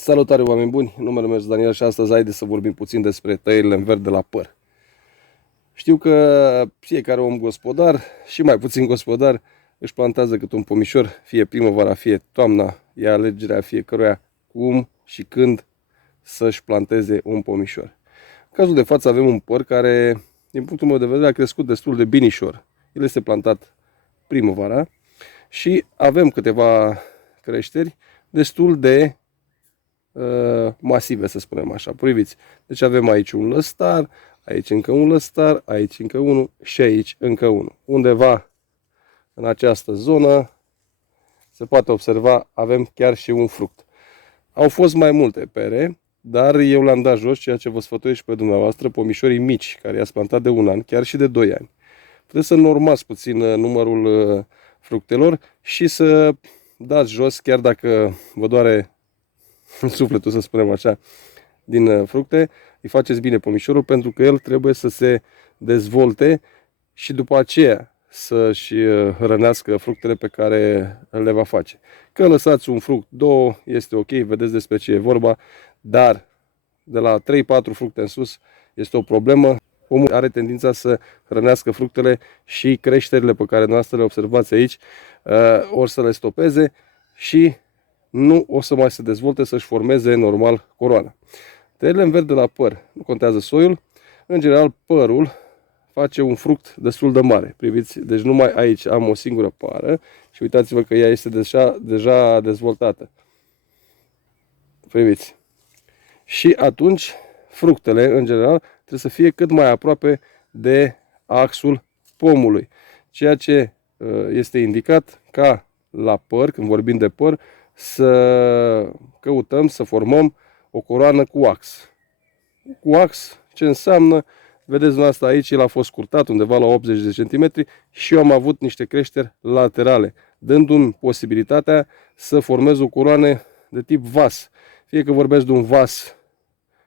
Salutare, oameni buni, numele meu este Daniel și astăzi haideți să vorbim puțin despre tăierile în verde la păr. Știu că fiecare om gospodar și mai puțin gospodar își plantează câte un pomișor, fie primăvara, fie toamna, e alegerea fiecăruia cum și când să-și planteze un pomișor. În cazul de față avem un păr care, din punctul meu de vedere, a crescut destul de binișor. El este plantat primăvara și avem câteva creșteri destul de masive, să spunem așa. Priviți, deci avem aici un lăstar, aici încă un lăstar, aici încă unul și aici încă unul. Undeva în această zonă se poate observa, avem chiar și un fruct. Au fost mai multe pere, dar eu le-am dat jos, ceea ce vă sfătuiesc și pe dumneavoastră, pomișorii mici, care i-ați plantat de 1 an, chiar și de 2 ani. Trebuie să normați puțin numărul fructelor și să dați jos, chiar dacă vă doare sufletul, să spunem așa, din fructe, îi faceți bine pomișorul pentru că el trebuie să se dezvolte și după aceea să-și hrănească fructele pe care le va face. Că lăsați un fruct, 2, este ok, vedeți despre ce e vorba, dar de la 3-4 fructe în sus este o problemă. Omul are tendința să hrănească fructele și creșterile pe care noastră le observați aici ori să le stopeze și nu o să mai se dezvolte, să-și formeze normal coroana. Tăierile în verde la păr, nu contează soiul, în general părul face un fruct destul de mare. Priviți, deci numai aici am o singură pară și uitați-vă că ea este deja dezvoltată. Priviți. Și atunci fructele, în general, trebuie să fie cât mai aproape de axul pomului. Ceea ce este indicat ca la păr, când vorbim de păr, să căutăm să formăm o coroană cu ax. Cu ax, ce înseamnă? Vedeți dumneavoastră aici, el a fost scurtat undeva la 80 de cm și eu am avut niște creșteri laterale, dându-mi posibilitatea să formez o coroană de tip vas. Fie că vorbesc de un vas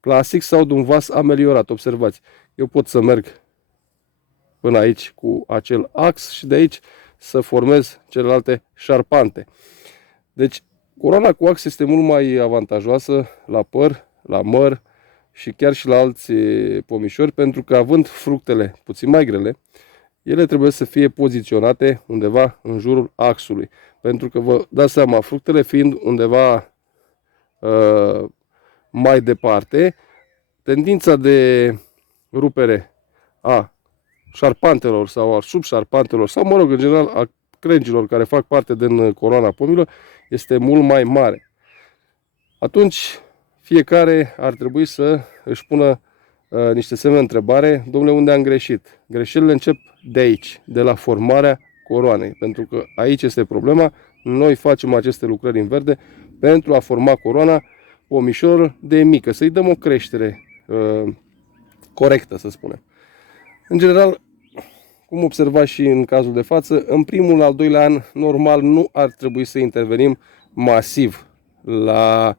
clasic sau de un vas ameliorat. Observați, eu pot să merg până aici cu acel ax și de aici să formez celelalte șarpante. Deci, coroana cu ax este mult mai avantajoasă la păr, la măr și chiar și la alți pomișori, pentru că având fructele puțin mai grele, ele trebuie să fie poziționate undeva în jurul axului. Pentru că vă dați seama, fructele fiind undeva mai departe, tendința de rupere a șarpantelor sau a subșarpantelor sau, mă rog, în general, a crengilor care fac parte din coroana pomilor este mult mai mare. Atunci, fiecare ar trebui să își pună niște semne de întrebare. Domnule, unde am greșit? Greșelile încep de aici, de la formarea coroanei, pentru că aici este problema. Noi facem aceste lucrări în verde pentru a forma coroana pomișorul de mică, să-i dăm o creștere corectă, să spunem. În general, cum observați și în cazul de față, în primul, al doilea an, normal, nu ar trebui să intervenim masiv la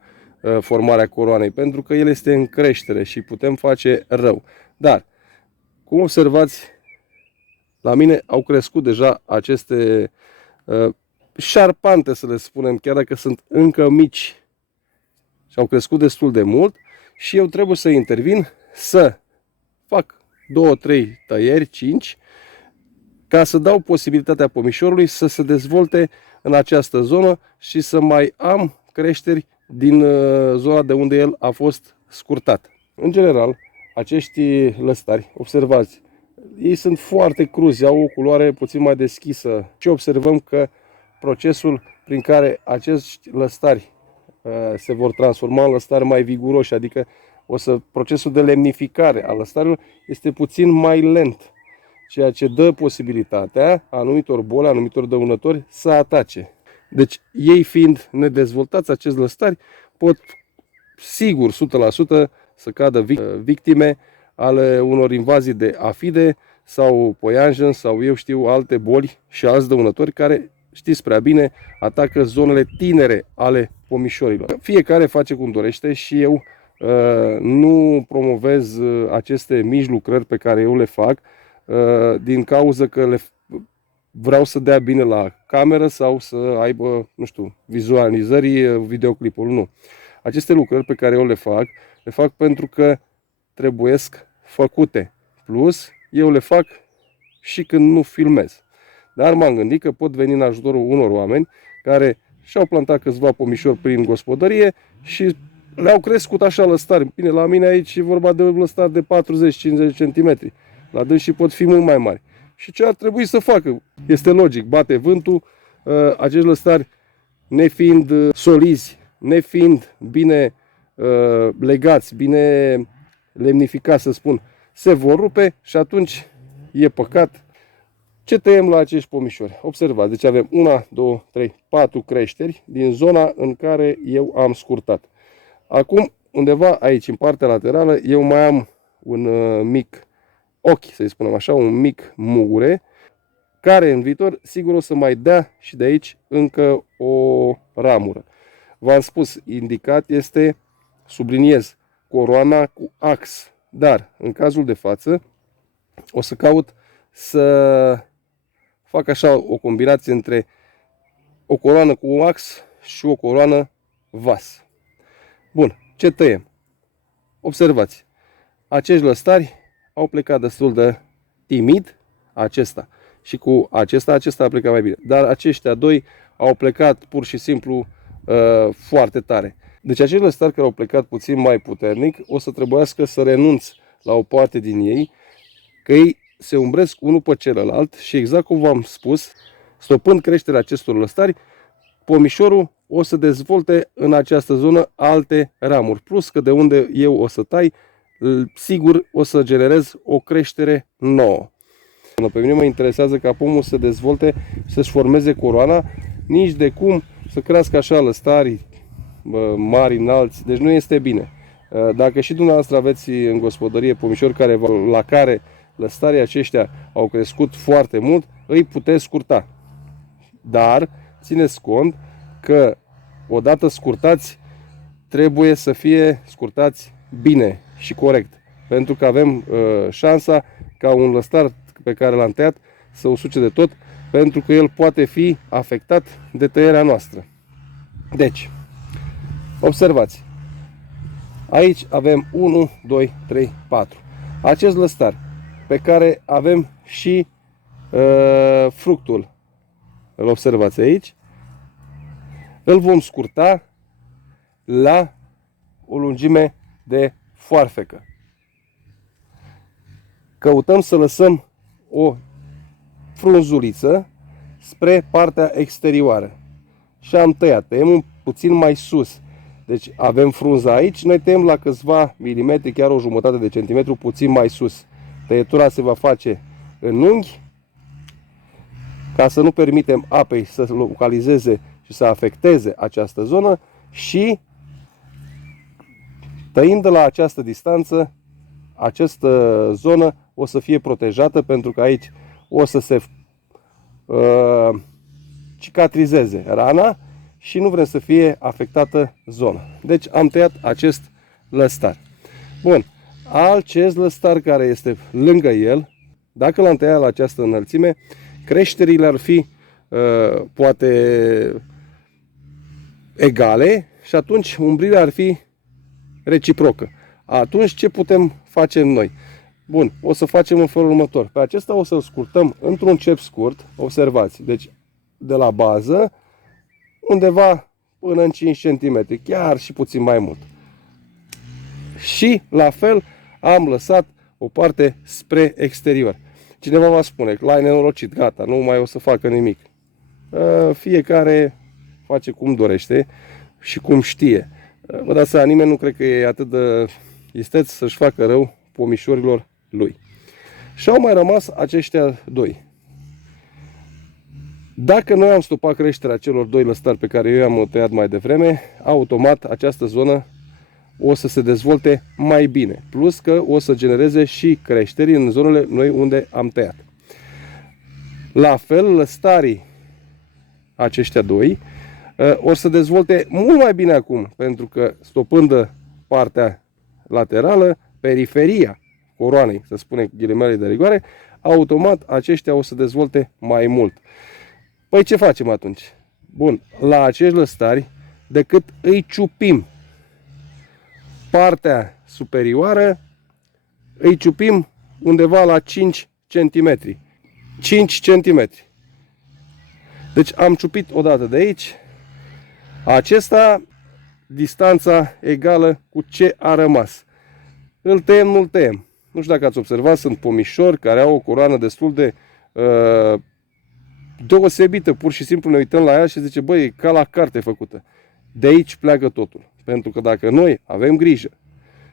formarea coroanei, pentru că el este în creștere și putem face rău. Dar, cum observați, la mine au crescut deja aceste șarpante, să le spunem, chiar dacă sunt încă mici și au crescut destul de mult și eu trebuie să intervin, să fac 2-3 tăieri, 5, ca să dau posibilitatea pomișorului să se dezvolte în această zonă și să mai am creșteri din zona de unde el a fost scurtat. În general, acești lăstari, observați, ei sunt foarte cruzi, au o culoare puțin mai deschisă și observăm că procesul prin care acești lăstari se vor transforma în lăstari mai viguroși, adică procesul de lemnificare al lăstarilor este puțin mai lent, ceea ce dă posibilitatea anumitor boli, anumitor dăunători să atace. Deci ei fiind nedezvoltați, acești lăstari pot sigur 100% să cadă victime ale unor invazii de afide sau poianjen sau eu știu alte boli și alți dăunători care, știți prea bine, atacă zonele tinere ale pomișorilor. Fiecare face cum dorește și eu nu promovez aceste mici lucrări pe care eu le fac din cauza că vreau să dea bine la cameră sau să aibă, nu știu, vizualizări videoclipul. Nu. Aceste lucrări pe care eu le fac pentru că trebuiesc făcute. Plus, eu le fac și când nu filmez. Dar m-am gândit că pot veni în ajutorul unor oameni care și-au plantat câțiva pomișori prin gospodărie și le-au crescut așa lăstari. Bine, la mine aici e vorba de lăstari de 40-50 cm. La dâns și pot fi mult mai mari. Și ce ar trebui să facă? Este logic, bate vântul, acești lăstari nefiind solizi, nefiind bine legați, bine lemnificați, să spun, se vor rupe și atunci e păcat. Ce tăiem la acești pomișori? Observați, deci avem 1, 2, 3, 4 creșteri din zona în care eu am scurtat. Acum, undeva aici, în partea laterală, eu mai am un mic ochi, să-i spunem așa, un mic mugure, care în viitor, sigur, o să mai dea și de aici încă o ramură. V-am spus, indicat este, subliniez, coroana cu ax. Dar, în cazul de față, o să caut să fac așa o combinație între o coroană cu ax și o coroană vas. Bun, ce tăiem? Observați, acești lăstari au plecat destul de timid, acesta. Și cu acesta a plecat mai bine. Dar aceștia doi au plecat pur și simplu foarte tare. Deci acești lăstari care au plecat puțin mai puternic, o să trebuiască să renunț la o parte din ei, că ei se umbresc unul pe celălalt și exact cum v-am spus, stopând creșterea acestor lăstari, pomișorul o să dezvolte în această zonă alte ramuri. Plus că de unde eu o să tai, sigur o să generez o creștere nouă. Pe mine mă interesează ca pomul să dezvolte, să-și formeze coroana, nici de cum să crească așa lăstari mari, înalți, deci nu este bine. Dacă și dumneavoastră aveți în gospodărie pomișori la care lăstarii aceștia au crescut foarte mult, îi puteți scurta. Dar țineți cont că odată scurtați, trebuie să fie scurtați bine și corect. Pentru că avem șansa ca un lăstar pe care l-am tăiat să usuce de tot, pentru că el poate fi afectat de tăierea noastră. Deci, observați, aici avem 1, 2, 3, 4. Acest lăstar pe care avem și fructul, îl observați aici, îl vom scurta la o lungime de foarfecă. Căutăm să lăsăm o frunzuliță spre partea exterioară. Și am tăiat, tăiem puțin mai sus. Deci avem frunza aici, noi tăiem la câțiva milimetri, chiar o jumătate de centimetru puțin mai sus. Tăietura se va face în unghi, ca să nu permitem apei să localizeze și să afecteze această zonă și tăind de la această distanță, această zonă o să fie protejată, pentru că aici o să se cicatrizeze rana și nu vrem să fie afectată zona. Deci am tăiat acest lăstar. Bun, acest lăstar care este lângă el, dacă l-am tăiat la această înălțime, creșterile ar fi poate egale și atunci umbrirea ar fi reciprocă. Atunci ce putem face noi? Bun, o să facem în felul următor. Pe acesta o să-l scurtăm într-un cep scurt. Observați, deci de la bază undeva până în 5 cm, chiar și puțin mai mult. Și la fel am lăsat o parte spre exterior. Cineva va spune, l-ai nenorocit, gata, nu mai o să facă nimic. Fiecare face cum dorește și cum știe. Vă dați seama, nimeni nu cred că e atât de isteț să-și facă rău pomișorilor lui. Și au mai rămas aceștia doi. Dacă noi am stopat creșterea celor doi lăstari pe care eu i-am tăiat mai devreme, automat această zonă o să se dezvolte mai bine. Plus că o să genereze și creșteri în zonele noi unde am tăiat. La fel, lăstarii aceștia doi o să dezvolte mult mai bine acum, pentru că stopând partea laterală, periferia coroanei, să spunem ghilimele de rigoare, automat aceștia o să dezvolte mai mult. Păi ce facem atunci? Bun, la acești lăstari, decât îi ciupim partea superioară îi ciupim undeva la 5 cm. 5 cm. Deci am ciupit odată de aici. Acesta, distanța egală cu ce a rămas. Îl tăiem, nu-l tăiem. Nu știu dacă ați observat, sunt pomișori care au o coroană destul de deosebită. Pur și simplu ne uităm la ea și zice, băi, e ca la carte făcută. De aici pleacă totul. Pentru că dacă noi avem grijă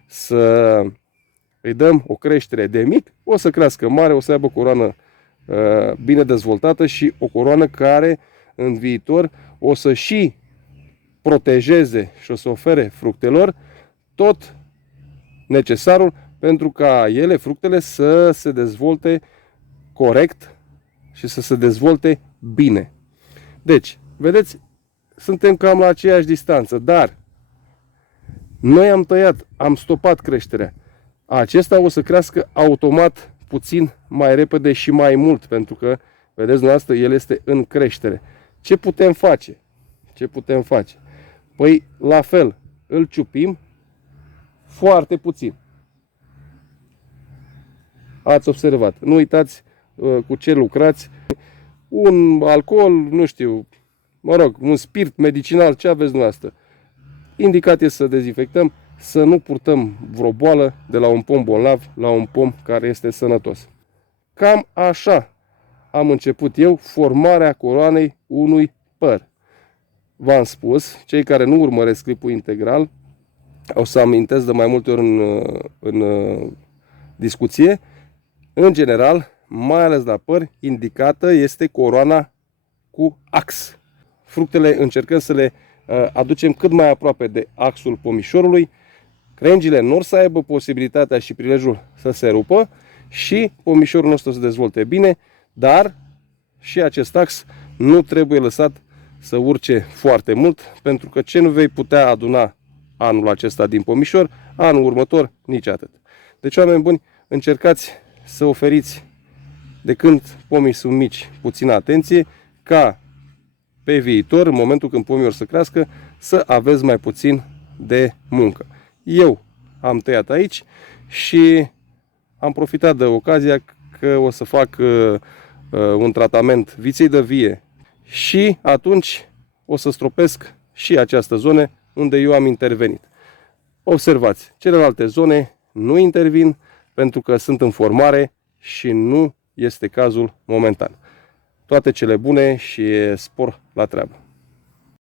să îi dăm o creștere de mic, o să crească mare, o să aibă coroană bine dezvoltată și o coroană care în viitor o să și protejeze și o să ofere fructelor tot necesarul pentru ca ele, fructele, să se dezvolte corect și să se dezvolte bine. Deci, vedeți, suntem cam la aceeași distanță, dar noi am tăiat, am stopat creșterea. Acesta o să crească automat puțin mai repede și mai mult, pentru că, vedeți dumneavoastră, el este în creștere. Ce putem face? Ce putem face? Păi, la fel, îl ciupim foarte puțin. Ați observat. Nu uitați cu ce lucrați. Un alcool, nu știu, mă rog, un spirit medicinal, ce aveți dumneavoastră. Indicat este să dezinfectăm, să nu purtăm vreo boală de la un pom bolnav la un pom care este sănătos. Cam așa am început eu formarea coroanei unui păr. V-am spus, cei care nu urmăresc clipul integral, o să amintesc de mai multe ori în discuție, în general, mai ales la păr, indicată este coroana cu ax. Fructele încercăm să le aducem cât mai aproape de axul pomișorului. Crengile nu or să aibă posibilitatea și prilejul să se rupă și pomișorul nostru să se dezvolte bine, dar și acest ax nu trebuie lăsat să urce foarte mult, pentru că ce nu vei putea aduna anul acesta din pomișor, anul următor nici atât. Deci, oameni buni, încercați să oferiți, de când pomii sunt mici, puțină atenție, ca pe viitor, în momentul când pomii or să crească, să aveți mai puțin de muncă. Eu am tăiat aici și am profitat de ocazia că o să fac un tratament viței de vie și atunci o să stropesc și această zonă unde eu am intervenit. Observați, celelalte zone nu intervin pentru că sunt în formare și nu este cazul momentan. Toate cele bune și spor la treabă!